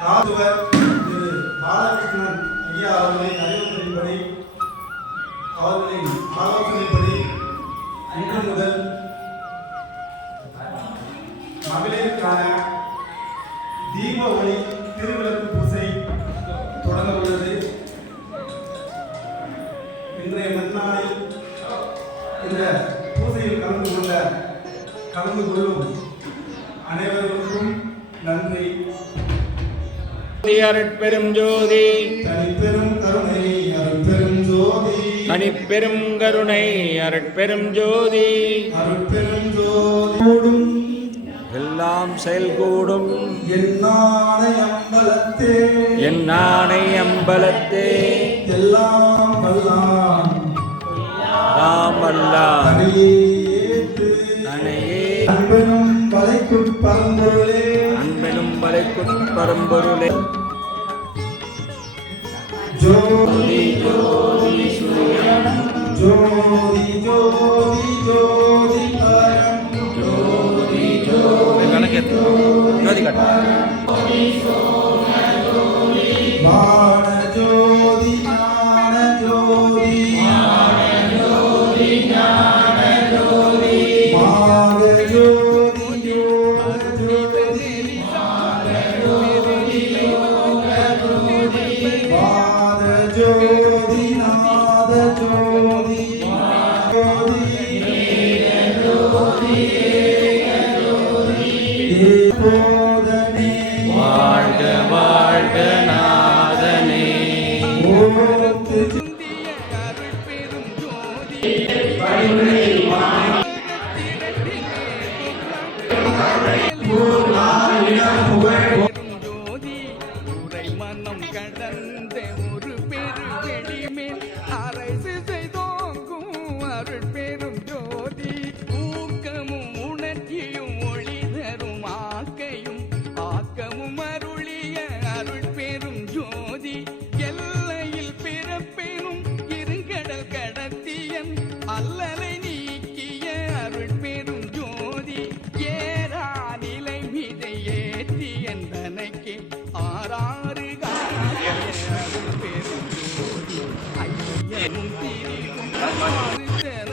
காதுவர் திரு பாலகிருஷ்ணன் ஐயா அவர்களின் அறிவுரைப்படி அவர்களின் ஆலோசனைப்படி இன்று முதல் மகளிருக்கான தீப திருவிளக்கு பூசை தொடங்க உள்ளது. இன்றைய நன்னாளில் இந்த பூசையில் கலந்து கொள்ள கலந்து கொள்ளும் அனைவருக்கும் நன்றி. அருட்பெரும் ஜோதி. தனிப்பெரும் கருணை அருட்பெரும் ஜோதி. தனிப்பெரும் கருணை அருட்பெரும் ஜோதி. அருட்பெரும் ஜோதி. எல்லாம் செயல்கூடும். என்னானை அம்பலத்தே. என் நாணை அம்பலத்தே. எல்லாம் வல்லான் தனியே ஏற்று. தனையே. அன்பெனும் வலைக்குட் பரம்பொருளே. அன்பெனும் வலைக்குட் பரம்பொருளே. ஜோதி ஜோதி ஜோதி ஜோதி ஜோதி. கடந்த ஒரு பெரு வெளிமேல் அரசு செய்தோங்கும் அருள் பெரும் ஜோதி ஊக்கமும் உணர்ச்சியும் ஒளி தரும் ஆக்கையும் ஆக்கமும் அருளிய அருள் பெரும் ஜோதி. எல்லையில் பிறப்பெனும் இருங்கடல் கடத்தியன் அல்லலை நீக்கிய அருள் பெரும் ஜோதி. ஏறா நிலை மீதை ஏற்றி என்பனைக்கு ஆறாறு காரிய அருள் பெரும் ஜோதி. ஐயனும் Ben